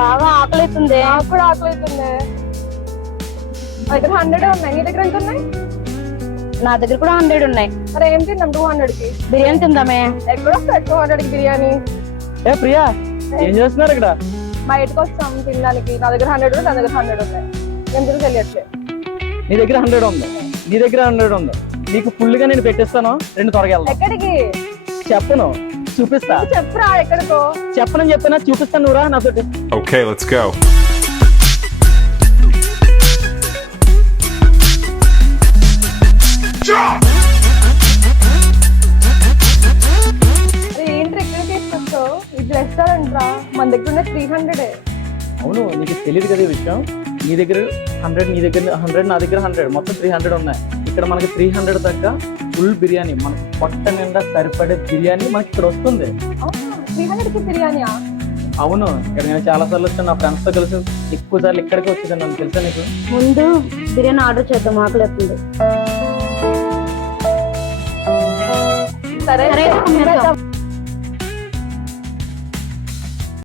బాగా ఆకలి అవుతుంది. నాకు కూడా ఆకలి అవుతుంది. నా దగ్గర 100 ఉన్నాయి. నీ దగ్గర ఎంత ఉన్నాయి? నా దగ్గర కూడా 100 ఉన్నాయి. మరి ఏం తిందాం 200 కి? బిర్యానీ తిందామే. ఎక్కడ వస్తాయి 200 కి బిర్యానీ? ఏ ప్రియా, ఏం చేస్తున్నారు ఇక్కడ? బయటకు వస్తాం తినడానికి. నా దగ్గర 100 ఉన్నాయి, నా దగ్గర 100 ఉన్నాయి. ఎందుకు తెలియట్లేదు. నీ దగ్గర 100 ఉంది, నీ దగ్గర 100 ఉంది. నీకు ఫుల్ గా నేను పెట్టిస్తాను. 2 త్వరగా వెళ్దాం. ఎక్కడికి? చెప్పను, చూపిస్తా. చెప్పురా ఎక్కడికో. చెప్పనని చెప్పినా చూపిస్తాను. నువ్వురా నాతో. Okay, let's go. ఏంటి ఎక్కడ తీసుకొచ్చావు? ఇది రెస్టారెంట్ రా, మన దగ్గర ఉన్న 300. అవును, నీకు తెలియదు కదా ఈ విషయం. నీ దగ్గర 100, నీ దగ్గర 100, నా దగ్గర 100, మొత్తం 300 ఉన్నాయి. ఇక్కడ మనకి 300 దాకా ఫుల్ బిర్యానీ, మనకి పొట్ట నిండా సరిపడే బిర్యానీ మనకి ఇక్కడ వస్తుంది. 300 కి బిర్యానీయా? అవును, ఇక్కడ నేను చాలా సార్లు వచ్చాను. నా ఫ్రెండ్స్ తో కలిసి ఎక్కువ సార్లు ఇక్కడికి వచ్చేసాను. నన్ను తెలుసా నీకు? ముందు బిర్యానీ ఆర్డర్ చేద్దాం, ఆకలి అవుతుంది. సరే సరే, చేద్దాం.